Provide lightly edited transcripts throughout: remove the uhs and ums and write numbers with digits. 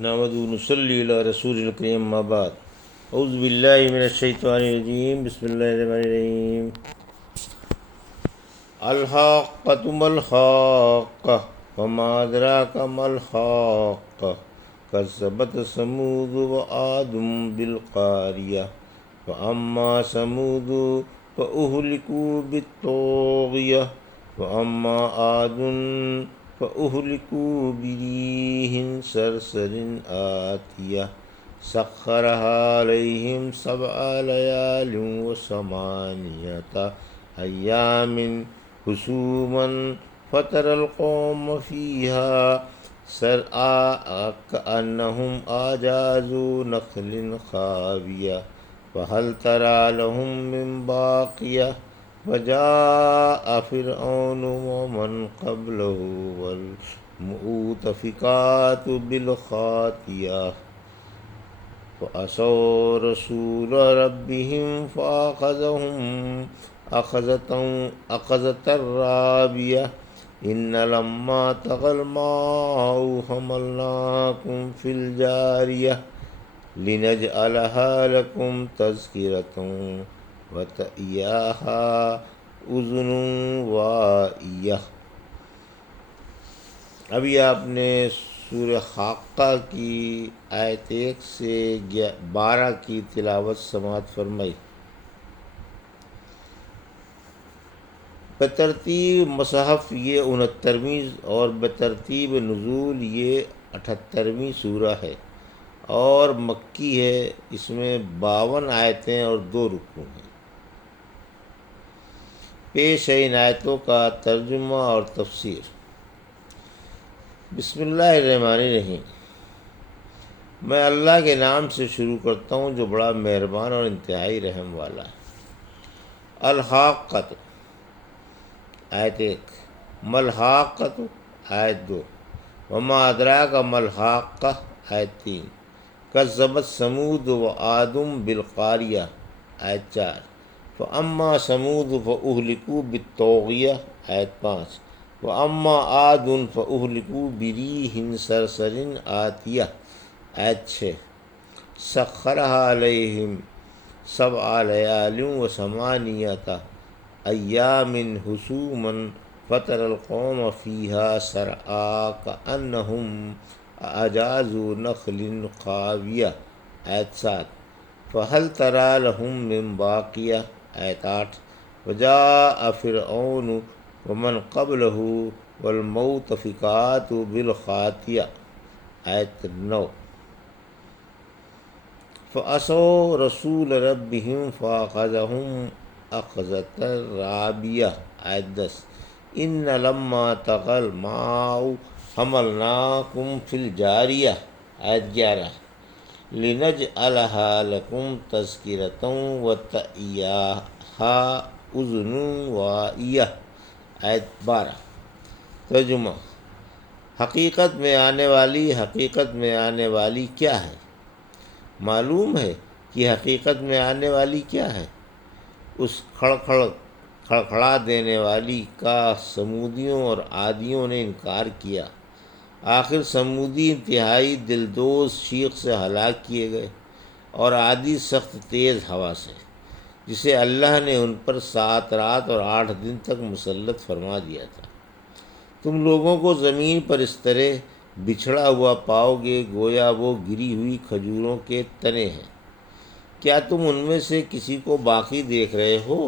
نحمدہ ونصلی علی رسول الکریم اما بعد اعوذ باللہ من الشیطان الرجیم بسم اللہ الرحمن الرحیم الحاقۃ ما الحاقۃ وما ادراک ما الحاقۃ کذبت ثمود وعاد بالقاریہ فاما ثمود فاہلکوا بالطاغیہ واما عاد فأهلكوا بريح صرصر آتية سخرها عليهم 7 ليال و8 أيام حسوما فترى القوم فيها سرعى كأنهم أعجاز نخل خاوية فهل ترى لهم من باقية وجاء فرعون ومن قبله والمؤتفكات بالخاطئة فعصوا رسول ربهم فأخذهم أخذة رابية إن لما طغى الماء حملناكم في الجارية لنجعلها لكم تذكرة وتعيها اذن واعیہ۔ ابھی آپ نے سورہ حاقہ کی آیت 1 سے 12 کی تلاوت سماعت فرمائی۔ بترتیب مصحف یہ 69ویں اور بترتیب نزول یہ 78ویں سورہ ہے اور مکی ہے۔ اس میں 52 آیتیں اور 2 رکوع ہیں۔ پیش ہے ان آیتوں کا ترجمہ اور تفسیر۔ بسم اللہ الرحمن الرحیم۔ میں اللہ کے نام سے شروع کرتا ہوں جو بڑا مہربان اور انتہائی رحم والا ہے۔ الحاقۃ آیت 1، ملحاقۃ آیت 2، وما ادراک ملحاقہ آیت 3، کذبت ثمود وعاد بالقاریہ آیت 4، فاما ثمود فاہلکوا بالطاغیہ آیت 5، واما عاد فاہلکوا بریح صرصر آتیہ آیت 6، سخرها علیہم 7 لیال و8 ایام حسوما فتری القوم فیہا سرعی کأنہم اعجاز نخل خاویہ آیت 7، فہل تری لہم من باقیہ آیت 8، وجاء فرعون ومن قبلہ والمؤتفکات بالخاطئہ آیت 9، فعصوا رسول ربهم فأخذهم أخذة رابية آیت 10، ان لما طغى الماء حملناكم في الجارية آیت 11، لنجعلها لكم تذکرة وتعیها اذن واعیہ آیت 12۔ ترجمہ۔ حقیقت میں آنے والی کیا ہے؟ معلوم ہے کہ حقیقت میں آنے والی کیا ہے؟ اس کھڑکھڑا دینے والی کا سمودیوں اور عادیوں نے انکار کیا۔ آخر سمودی انتہائی دلدوز شیخ سے ہلاک کیے گئے اور عادی سخت تیز ہوا سے، جسے اللہ نے ان پر 7 رات اور 8 دن تک مسلط فرما دیا تھا۔ تم لوگوں کو زمین پر اس طرح بچھڑا ہوا پاؤ گے گویا وہ گری ہوئی کھجوروں کے تنے ہیں۔ کیا تم ان میں سے کسی کو باقی دیکھ رہے ہو؟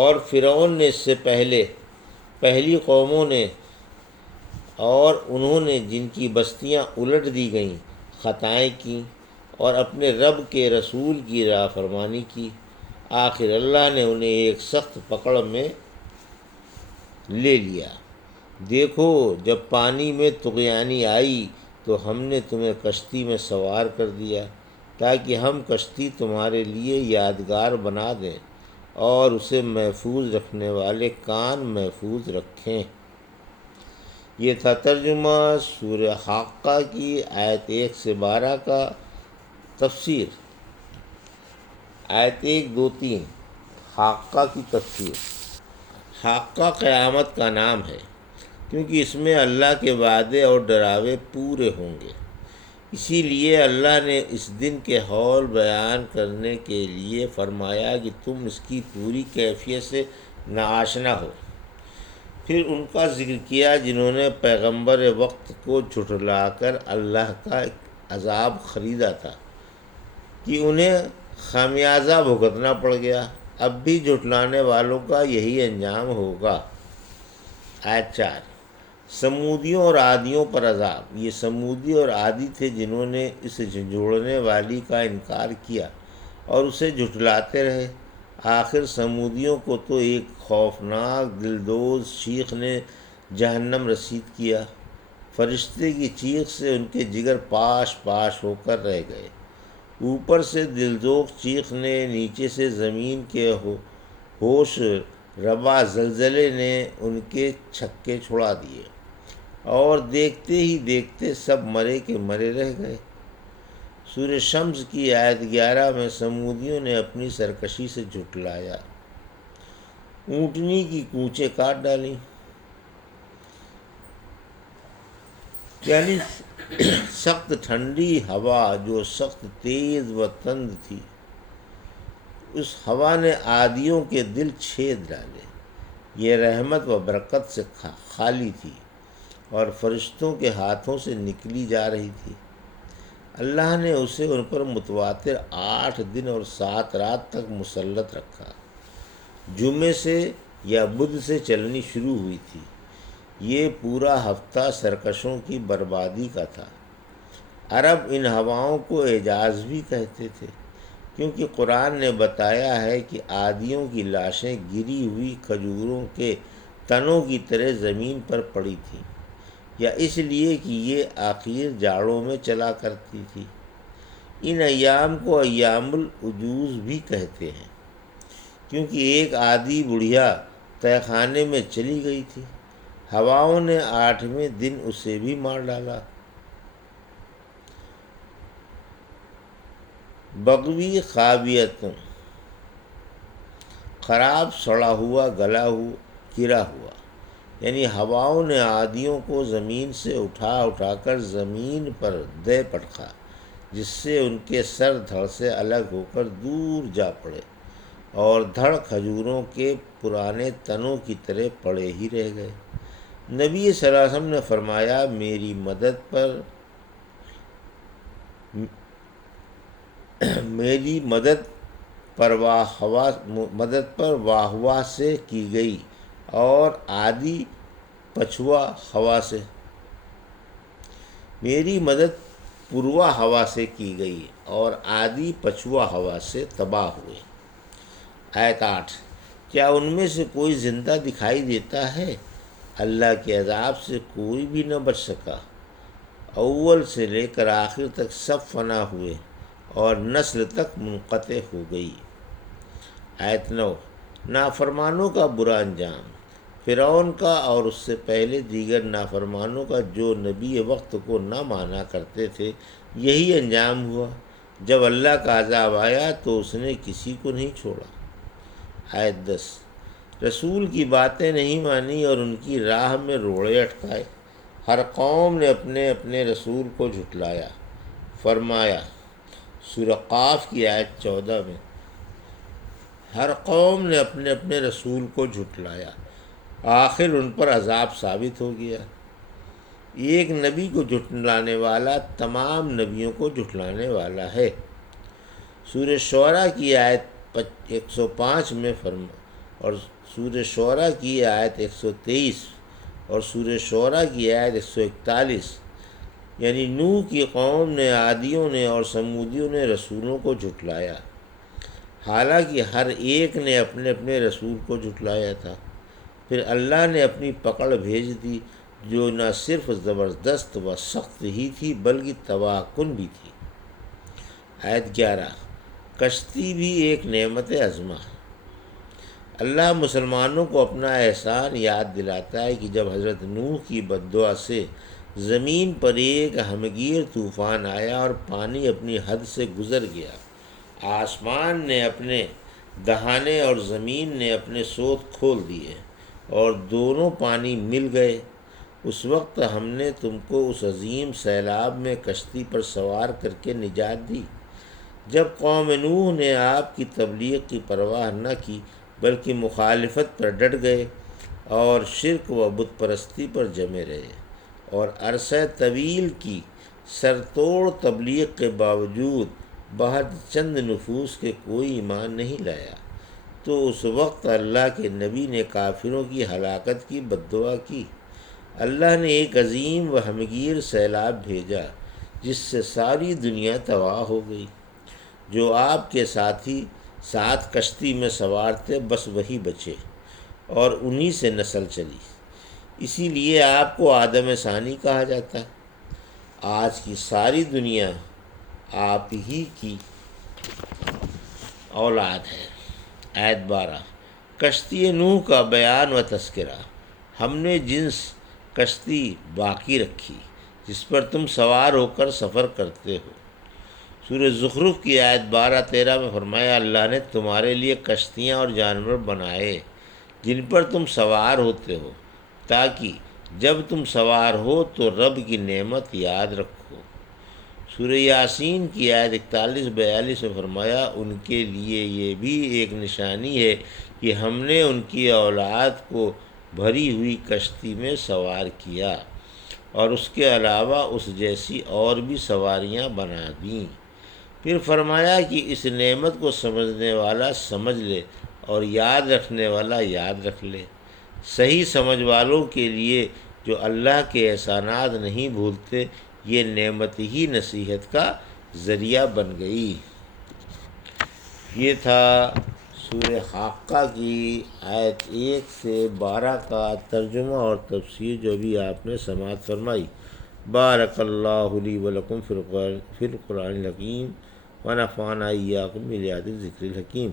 اور فرعون نے اس سے پہلی قوموں نے اور انہوں نے جن کی بستیاں الٹ دی گئیں خطائیں کیں اور اپنے رب کے رسول کی راہ فرمانی کی، آخر اللہ نے انہیں ایک سخت پکڑ میں لے لیا۔ دیکھو جب پانی میں طغیانی آئی تو ہم نے تمہیں کشتی میں سوار کر دیا تاکہ ہم کشتی تمہارے لیے یادگار بنا دیں اور اسے محفوظ رکھنے والے کان محفوظ رکھیں۔ یہ تھا ترجمہ سورہ حاقہ کی آیت 1 سے 12 کا۔ تفسیر۔ آیت 1، 2، 3 حاقہ کی تفسیر۔ حاقہ قیامت کا نام ہے کیونکہ اس میں اللہ کے وعدے اور ڈراوے پورے ہوں گے۔ اسی لیے اللہ نے اس دن کے حول بیان کرنے کے لیے فرمایا کہ تم اس کی پوری کیفیت سے ناآشنا ہو۔ پھر ان کا ذکر کیا جنہوں نے پیغمبر وقت کو جھٹلا کر اللہ کا عذاب خریدا تھا کہ انہیں خمیازہ بھگتنا پڑ گیا۔ اب بھی جھٹلانے والوں کا یہی انجام ہوگا۔ آیت 4، سمودیوں اور عادیوں پر عذاب۔ یہ سمودی اور عادی تھے جنہوں نے اس جھنجھوڑنے والی کا انکار کیا اور اسے جھٹلاتے رہے۔ آخر سمودیوں کو تو ایک خوفناک دلدوز چیخ نے جہنم رسید کیا۔ فرشتے کی چیخ سے ان کے جگر پاش پاش ہو کر رہ گئے۔ اوپر سے دلدوز چیخ نے، نیچے سے زمین کے ہوش ربا زلزلے نے ان کے چھکے چھڑا دیے، اور دیکھتے ہی دیکھتے سب مرے کے مرے رہ گئے۔ سورہ شمس کی آیت 11 میں سمودیوں نے اپنی سرکشی سے جھٹلایا، اونٹنی کی کونچیں کاٹ ڈالیں، یعنی سخت ٹھنڈی ہوا جو سخت تیز و تند تھی، اس ہوا نے عادیوں کے دل چھید ڈالے۔ یہ رحمت و برکت سے خالی تھی اور فرشتوں کے ہاتھوں سے نکلی جا رہی تھی۔ اللہ نے اسے ان پر متواتر 8 دن اور 7 رات تک مسلط رکھا۔ جمعے سے یا بدھ سے چلنی شروع ہوئی تھی۔ یہ پورا ہفتہ سرکشوں کی بربادی کا تھا۔ عرب ان ہواؤں کو اعجاز بھی کہتے تھے، کیونکہ قرآن نے بتایا ہے کہ عادیوں کی لاشیں گری ہوئی کھجوروں کے تنوں کی طرح زمین پر پڑی تھیں، یا اس لیے کہ یہ آخر جاڑوں میں چلا کرتی تھی۔ ان ایام کو ایام العجوز بھی کہتے ہیں، کیونکہ ایک عادی بڑھیا تہہ خانے میں چلی گئی تھی، ہواؤں نے 8ویں دن اسے بھی مار ڈالا۔ بغوی خاویتوں، خراب سڑا ہوا گلا گرا ہوا، یعنی ہواؤں نے عادیوں کو زمین سے اٹھا کر زمین پر دے پٹکا، جس سے ان کے سر دھڑ سے الگ ہو کر دور جا پڑے، اور دھڑ کھجوروں کے پرانے تنوں کی طرح پڑے ہی رہ گئے۔ نبی صلی اللہ علیہ وسلم نے فرمایا، میری مدد پر واہ واہ سے کی گئی اور عادی پچھوا ہوا سے، میری مدد پوروا ہوا سے کی گئی اور عادی پچھوا ہوا سے تباہ ہوئے۔ آیت 8، کیا ان میں سے کوئی زندہ دکھائی دیتا ہے؟ اللہ کے عذاب سے کوئی بھی نہ بچ سکا۔ اول سے لے کر آخر تک سب فنا ہوئے اور نسل تک منقطع ہو گئی۔ آیت 9، نافرمانوں کا برا انجام۔ فرعون کا اور اس سے پہلے دیگر نافرمانوں کا جو نبی وقت کو نہ مانا کرتے تھے، یہی انجام ہوا۔ جب اللہ کا عذاب آیا تو اس نے کسی کو نہیں چھوڑا۔ آیت 10، رسول کی باتیں نہیں مانی اور ان کی راہ میں روڑے اٹکائے۔ ہر قوم نے اپنے اپنے رسول کو جھٹلایا۔ فرمایا سورہ قاف کی آیت 14 میں، ہر قوم نے اپنے اپنے رسول کو جھٹلایا، آخر ان پر عذاب ثابت ہو گیا۔ ایک نبی کو جھٹلانے والا تمام نبیوں کو جھٹلانے والا ہے۔ سورہ شعراء کی آیت 105 میں اور سورہ شعراء کی آیت 123 اور سورہ شعراء کی آیت 141، یعنی نوح کی قوم نے، عادیوں نے اور سمودیوں نے رسولوں کو جھٹلایا، حالانکہ ہر ایک نے اپنے اپنے رسول کو جھٹلایا تھا۔ پھر اللہ نے اپنی پکڑ بھیج دی، جو نہ صرف زبردست و سخت ہی تھی بلکہ تباہ کن بھی تھی۔ آیت 11، کشتی بھی ایک نعمت عظمہ۔ اللہ مسلمانوں کو اپنا احسان یاد دلاتا ہے کہ جب حضرت نوح کی بد دعا سے زمین پر ایک ہمگیر طوفان آیا اور پانی اپنی حد سے گزر گیا، آسمان نے اپنے دہانے اور زمین نے اپنے سوت کھول دیے اور دونوں پانی مل گئے، اس وقت ہم نے تم کو اس عظیم سیلاب میں کشتی پر سوار کر کے نجات دی جب قوم نوح نے آپ کی تبلیغ کی پرواہ نہ کی بلکہ مخالفت پر ڈٹ گئے اور شرک و بت پرستی پر جمے رہے اور عرصہ طویل کی سر توڑ تبلیغ کے باوجود بہت چند نفوس کے کوئی ایمان نہیں لایا تو اس وقت اللہ کے نبی نے کافروں کی ہلاکت کی بد دعا کی۔ اللہ نے ایک عظیم و ہمگیر سیلاب بھیجا جس سے ساری دنیا تباہ ہو گئی۔ جو آپ کے ساتھی ساتھ کشتی میں سوار تھے بس وہی بچے اور انہی سے نسل چلی۔ اسی لیے آپ کو آدم ثانی کہا جاتا ہے۔ آج کی ساری دنیا آپ ہی کی اولاد ہے۔ آیت 12 کشتی نوح کا بیان و تذکرہ۔ ہم نے جنس کشتی باقی رکھی جس پر تم سوار ہو کر سفر کرتے ہو۔ سورہ زخرف کی آیت 12-13 میں فرمایا اللہ نے تمہارے لیے کشتیاں اور جانور بنائے جن پر تم سوار ہوتے ہو تاکہ جب تم سوار ہو تو رب کی نعمت یاد رکھو۔ سورہ یاسین کی آیت 41-42 میں فرمایا ان کے لیے یہ بھی ایک نشانی ہے کہ ہم نے ان کی اولاد کو بھری ہوئی کشتی میں سوار کیا اور اس کے علاوہ اس جیسی اور بھی سواریاں بنا دیں۔ پھر فرمایا کہ اس نعمت کو سمجھنے والا سمجھ لے اور یاد رکھنے والا یاد رکھ لے۔ صحیح سمجھ والوں کے لیے جو اللہ کے احسانات نہیں بھولتے یہ نعمت ہی نصیحت کا ذریعہ بن گئی۔ یہ تھا سورہ حاقہ کی آیت 1 سے 12 کا ترجمہ اور تفسیر جو بھی آپ نے سماعت فرمائی۔ بارک اللہ لی ولکم فی القرآن الحکیم ونفعنا ایاکم بآیات الذکر الحکیم۔